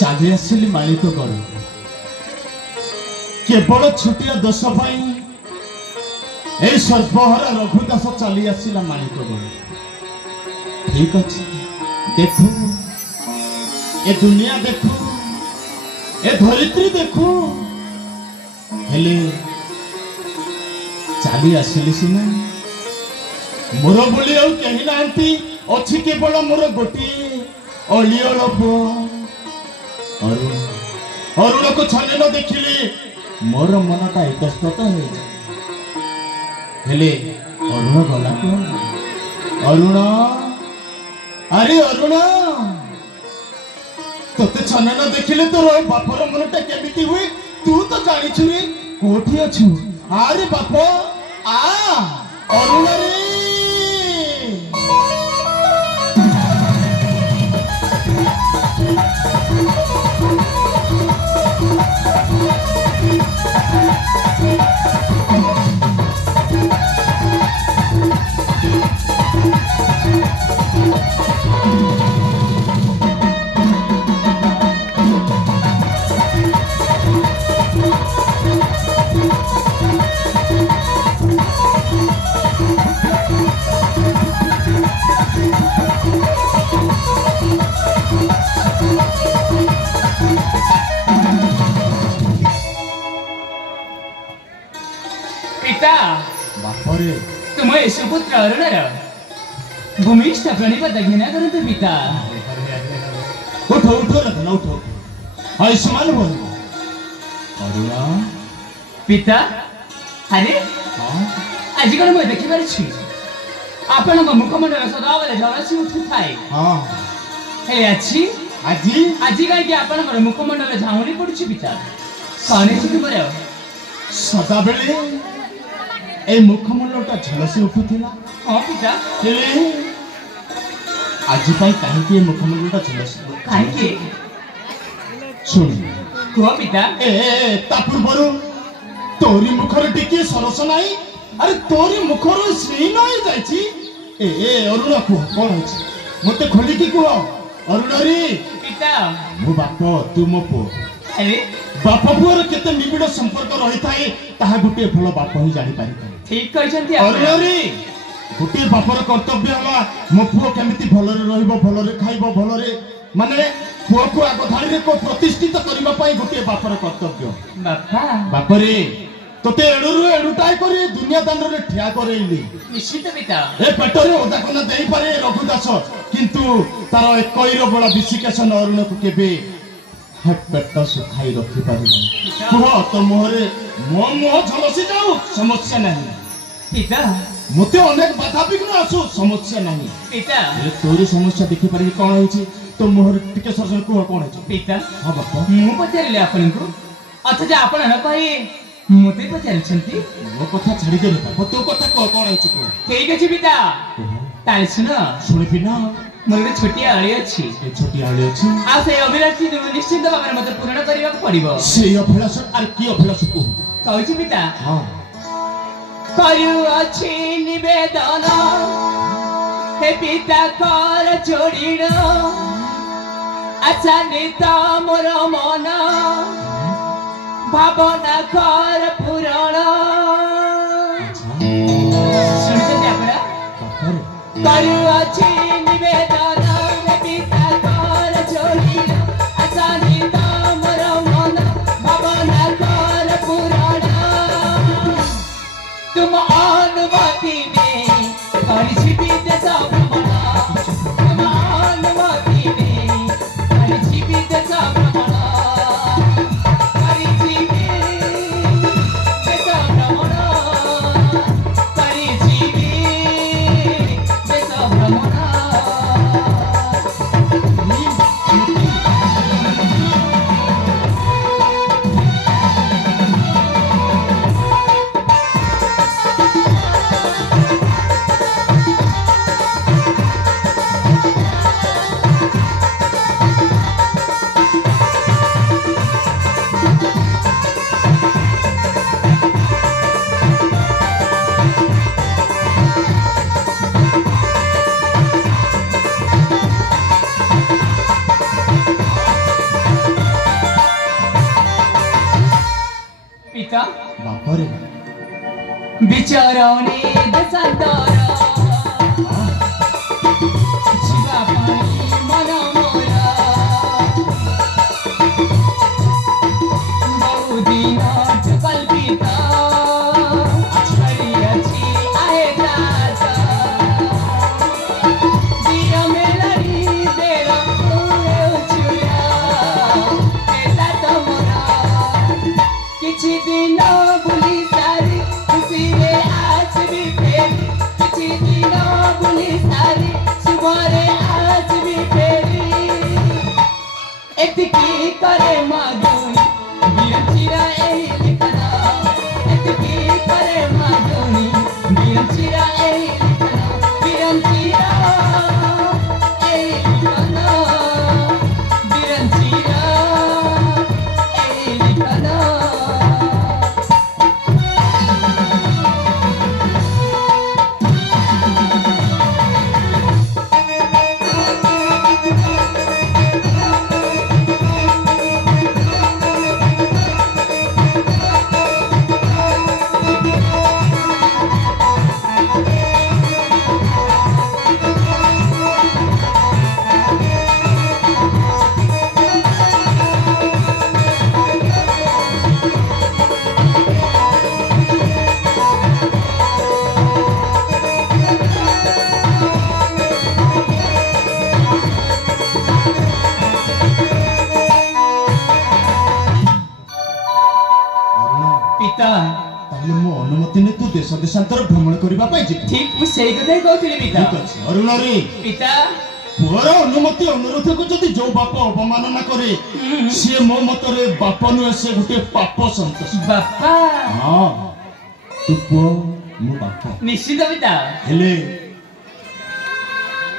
ଚାଲି ଆସିଲି ମାଳିକ ଗଡ଼ କେବଳ ଛୋଟିଆ ଦୋଷ ପାଇଁ এই সর্বহরা রঘুদাস চালি আসিলা মালিক গড় ঠিক আছে দেখু এ দুনিয়া দেখু এ ধরিত্রী দেখু হেলে চালি আসিলি সিনা মোর বলি আর কেহি নাহান্তি অছি কেবল মোর গোটিয়ে অলিয়ল পুଅ অরুণକୁ ଛନେ ନ ଦେଖିଲେ ମୋର ମନଟା ଇତସ୍ତତ ହେଇଯାଏ हेले अरुण गला को अरुण अरे अरुण तोते छने न देखिले तो रो बापर मनटा केमिति हुए तू तो जानि छु रे कोठी अछु अरे बाप आ अरुण रे तुम सुपुत्र अरुणर भूमिष्ठ प्रणिपत घृणा करतु पिता उठो उठो रत्न उठो आयुष्मान बोल अरुण पिता अरे आज कल मैं देखि पारछि आपण को मुखमंडल सदा बेले झलसी उठु थाए हां हे अछि आज काई कि आपण को मुखमंडल झाउणी पडछि पिता काने छि तुमरे सदा बेले ए मुखमंडलटा झलसी उठुथिला हां पिता हेले आज पाई काहे कि मुखमंडलटा झलसी काहे कि सुन को पिता ए ता पूर्वरु तोरी मुखर टिके सरस नाही अरे तोरी मुखर श्री नाही जाईची ए अरुण को कोन अछि मते खोली की को अरुण रे पिता मो बाप तू मो पो अरे बाप पुअर केते निबिड़ संपर्क रही थाए ताहा गुटे भलो बाप ही जानि पारि ठीक कहछन्ती अरे रे गुटे बापर कर्तव्य हला मो पुओ केमिति भलरे रहइबो भलरे खाइबो भलरे माने पुओ को आगो धाड़ी रे को प्रतिष्ठित करिबा पई गुटे बापर कर्तव्य बापा बापरे तोते एडुरु एडुटाई करी दुनिया दांड रे ठिया करेइली निश्चित पिता ए पेटरे ओदा कोना देई पारे रघुदास किंतु तार एकइर बड़ा विशिकेशन अरुण को केबे हे पेट सुखाई रखि पारि कुह तो मोहरे मो मोह झलसी जाऊ समस्या नहीं पिता मते अनेक बाधा विघ्न आसु समस्या नहीं पिता ए तोरी समस्या देखि पारि कोन होइछि तो मोहर टिके सरसन कुह कोन होइछि पिता हां बापा मु पचारिले आपन को अथवा आपण न कहि मुते पचारिछन्ती मो कथा छाडी दे बापा तो कथा कोन होइछि को ठीक अछि पिता ताई सुन सुनिबि ना मोर एक छोटी आळी अछि ए छोटी आळी अछि आ से अभिलाषी निश्चित भाବରେ मते पूर्ण କରିବାକୁ पड़िबो से अभिलाष आर की अभिलाष को कहछि पिता हां करु अछि निवेदन हे पिता कर जोड़िण आशा निता मोर मन भावना कर पूरण सुनिछन्ती आपरा करु अछि निवेदन हे पिता कर जोड़िण आशा निता मोर मन भावना कर पूरण तुम अनुमति ने करिछि विदेश भ्रमण तुम अनुमति ने करिछि विदेश भ्रमण करिछि विदेश भ्रमण करिछि विदेश भ्रमण पिता ବାପରେ ବିଚାରଣୀ ଦେଶାନ୍ତର ଯିବା ପାଇଁ ମନ ମୋର ବହୁଦିନ କଳ୍ପିତ କରିଅଛି ଆଏ ଦାସ ବୀର ମେଲରି ଦେର ଚୁରା ଏଟା ତମର କିଛି ଦିନ ବୁଲି ସାରି ଖୁସିରେ ଆସିବି ଫେରି କିଛି ଦିନ ବୁଲି ସାରି ଶୁଭରେ ଆସିବି ଫେରି ଏତିକି କରେ ମାଗୁଣି ବିରଚିର ଏହି ଲିଖନ ଏତିକି କରେ ମାଗୁଣି ବିରଚିର ଏହି ଲିଖନ ବିରଞ୍ଚିର ଏହି ଲିଖନ ବିରଞ୍ଚିର ଏହି ଲିଖନ ପିତା ତାହେଲେ ମୋ ଅନୁମତି ନେଇ ତୁ ଦେଶ ଦେଶାନ୍ତର ଭ୍ରମଣ କରିବା ପାଇଁ ଯିବୁ ଠିକ ମୁଁ ସେଇ କଥା ହିଁ କହୁଥିଲି ପିତା ଠିକ ଅଛି ଅରୁଣରେ ପିତା ପୁଅର ଅନୁମତି ଅନୁରୋଧକୁ ଯଦି ଯୋଉ ବାପ ଅବମାନନା କରେ ସିଏ ମୋ ମତରେ ବାପ ନୁହେଁ ସେ ଗୋଟେ ପାପ ସନ୍ତୋଷ ବାପା ହଁ ତୁ ପୁଅ ମୁଁ ବାପ ନିଶ୍ଚିତ ପିତା ହେଲେ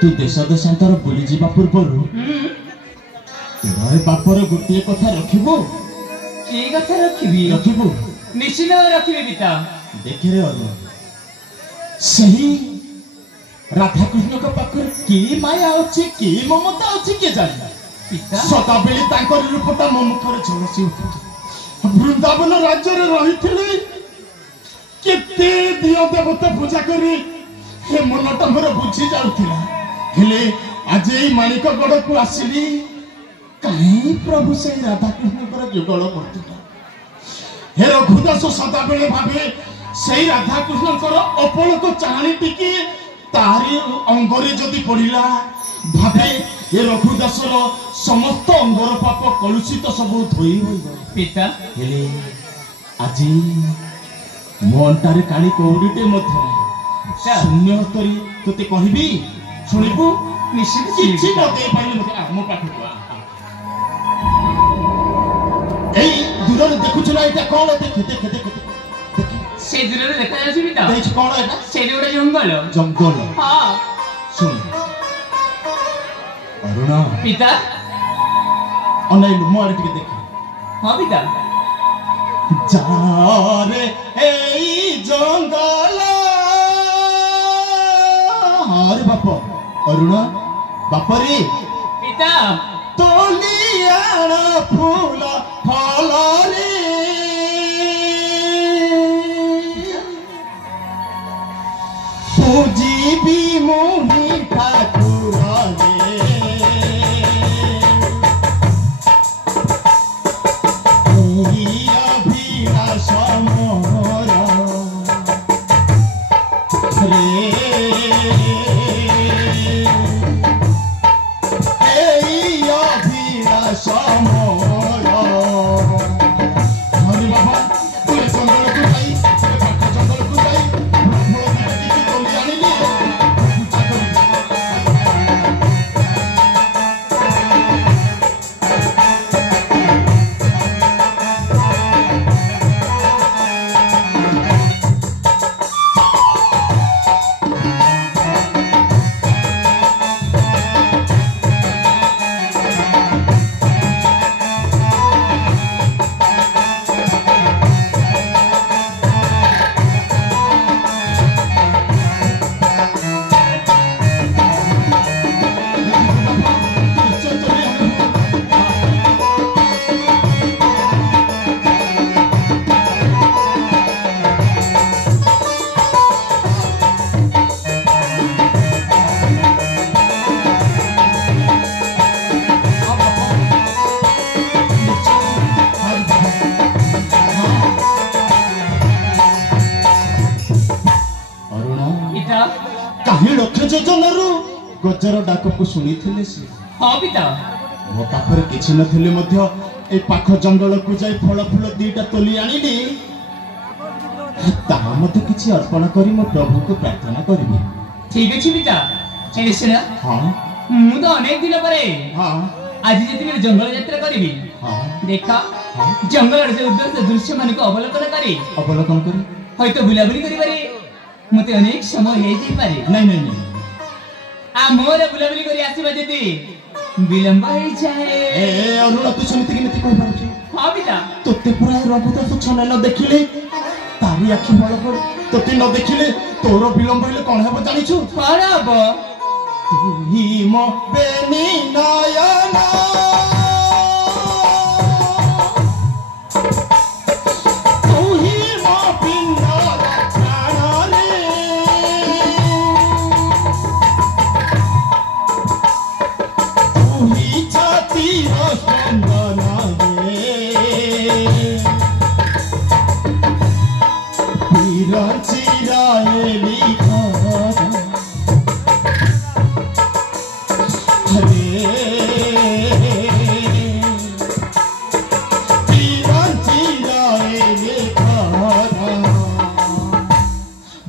ତୁ ଦେଶ ଦେଶାନ୍ତର ବୁଲିଯିବା ପୂର୍ବରୁ ତୋର ଏ ବାପର ଗୋଟିଏ କଥା ରଖିବୁ କି କଥା ରଖିବି ରଖିବୁ ନିଶ୍ଚିତ ରଖିବି ପିତା ଦେଖିରେ ଅରୁଣ ସେହି ରାଧାକୃଷ୍ଣଙ୍କ ପାଖରେ କି ମାୟା ଅଛି କି ମମତା ଅଛି କିଏ ଜାଣିଲା ପିତା ସଦାବେଳେ ତାଙ୍କର ରୂପଟା ମୋ ମୁଖରେ ଝଲସି ଉଠୁଛି ବୃନ୍ଦାବନ ରାଜ୍ୟରେ ରହିଥିଲି କେତେ ଦିଅ ଦେବତା ପୂଜା କରି ହେ ମନଟା ମୋର ବୁଝି ଯାଉଥିଲା ହେଲେ ଆଜି ଏଇ ମାଣିକ ଗଡକୁ ଆସିଲି କାହିଁ ପ୍ରଭୁ ସେଇ ରାଧାକୃଷ୍ଣଙ୍କର ଯୁଗଳ କରୁଥିଲା ହେ ରଘୁଦାସ ସଦାବେଳେ ଭାବେ ସେଇ ରାଧାକୃଷ୍ଣଙ୍କର ଅପଳକ ଚାହାଣୀ ଟିକେ ତାରି ଅଙ୍ଗରେ ଯଦି ପଡ଼ିଲା ଭାବେ ଏ ରଘୁଦାସର ସମସ୍ତ ଅଙ୍ଗର ପାପ କଳୁଷିତ ସବୁ ଧୋଇ ହୋଇଗଲା ପିତା ହେଲେ ଆଜି ମୋ ଅଣ୍ଟାରେ କାଣି କଉଡ଼ିଟେ ମଧ୍ୟ ନାହିଁ ଶୂନ୍ୟ କରି ତୋତେ କହିବି ଶୁଣିବୁ ନିଶ୍ଚିତ କିଛି ବତେଇ ପାରିଲି ମତେ ମୋ ପାଖକୁ ଏଇ ଦୂରରେ ଦେଖୁଛୁ ନା ଏଇଟା କଣ ଦେଖେ ଦେଖେ ଦେଖେ ଦେଖେ ସେ ଦୂରରେ ଦେଖାଯାଉଛି ପିତା ଦେଖ କଣ ଏଇଟା ସେଇଠି ଗୋଟେ ଜଙ୍ଗଲ ଜଙ୍ଗଲ ହଁ ଶୁଣ ଅରୁଣ ପିତା ଅନାଇଲୁ ମୋ ଆଡେ ଟିକେ ଦେଖେ ହଁ ପିତା যারে এই জঙ্গল আরে বাপ অরুণ বাপরে পিতা তলিয়াণ ফুল ফলরে পুজিবি মুনি ঠাকুরে ଗଜର ଡାକକୁ ଶୁଣିଥିଲେ ସେ ହଁ ପିତା ମୋ ପାଖରେ କିଛି ନଥିଲେ ମଧ୍ୟ ଏ ପାଖ ଜଙ୍ଗଲକୁ ଯାଇ ଫଳ ଫୁଲ ଦିଟା ତୋଲି ଆଣିଲି ତାହା ମଧ୍ୟ କିଛି ଅର୍ପଣ କରି ମୋ ପ୍ରଭୁଙ୍କୁ ପ୍ରାର୍ଥନା କରିବି। ଠିକ ଅଛି ପିତା ଏଇ ଶୁଣ ହଁ ମୁଁ ତ ଅନେକ ଦିନ ପରେ ହଁ ଆଜି ଯେତେବେଳେ ଜଙ୍ଗଲ ଯାତ୍ରା କରିବି ହଁ ଦେଖ ହଁ ଜଙ୍ଗଲର ସେ ଉଦ୍ଦେଶ୍ୟ ଦୃଶ୍ୟ ମାନଙ୍କୁ ଅବଲୋକନ କରି ଅବଲୋକନ କରି হয়তো বুলাবুলি করিবারে মতে অনেক সময় হয়ে যাইপারে ନାଇଁ ନାଇଁ ନାଇଁ আমার বুলাবুলি করি আসিবা যদি বিলম্ব হয়ে যায় ଏ ଅରୁଣ ତୁ ସେମିତି କେମିତି କହିପାରୁଛୁ? ହଁ ପିତା ତୋତେ ପୁରା ରଘୁଦାସ ଛନା ନ ଦେଖିଲେ ତାରି ଆଖି ବଳ ପଡେ ତୋତେ ନ ଦେଖିଲେ ତୋର ବିଳମ୍ବ ହେଲେ କଣ ହେବ ଜାଣିଛୁ? କଣ ହବ ତୁହି ମୋ ବେନି ନୟନ ତୁହି ମୋ ପିଣ୍ଡର ପ୍ରାଣରେ ତୁହି ଛାତିର ସ୍ପନ୍ଦନରେ ବିରଞ୍ଚିରାଏ ଲିଖନ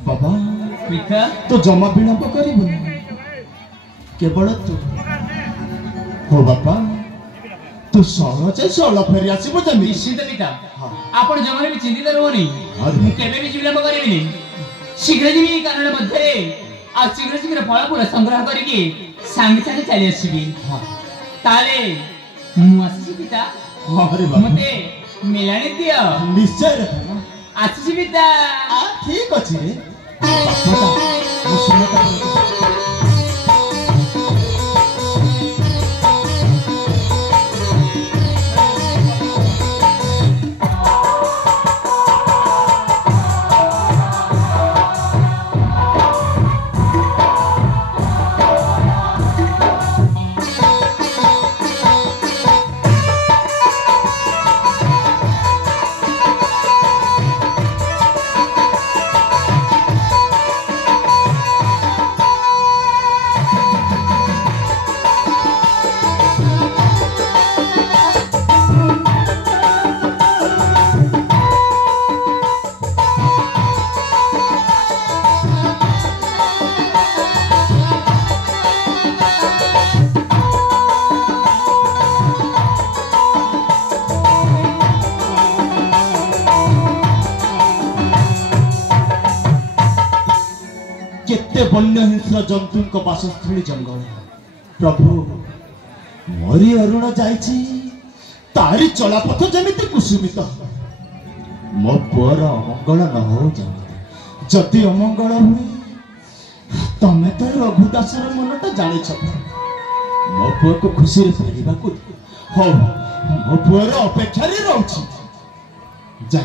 बाबा পিতা तो जमा विलंब करिबुनि केवल तू हो बापा तू सहज सहल फेरी आसीबो जमी নিশ্চিত পিতা हाँ ଆପଣ ଜମାରେ ବି ଚିନ୍ତିତ ରୁହନି ମୁଁ କେବେ ବି ବିଳମ୍ବ କରିବିନି ଶୀଘ୍ର ଯିବି କାରଣ ମଧ୍ୟରେ ଆଉ ଶୀଘ୍ର ଶୀଘ୍ର ଫଳ ଫୁଲ ସଂଗ୍ରହ କରିକି ସାଙ୍ଗେ ସାଙ୍ଗେ ଚାଲି ଆସିବି हाँ ତାହେଲେ ମୁଁ ଆସିଛି ପିତା अरे बाबा ମତେ ମିଳାଣି ଦିଅ निश्चय रे बाबा ଆସିଛି ପିତା आ ठीक अछि रे बापा मु सुनता केते वन्य हिंस्र जंतु बासस्थली जंगल प्रभु मरी अरुण जाइछि तारी चलापथ जमिति कुसुमित मो पुअर अमंगल न हो जाए जदि अमंगल हुए तमे तो रघुदासर मनटा जानिछ मो पुआ को खुशी रे फेरिबा को हो मो पुअर अपेक्षा रे रहउछि जा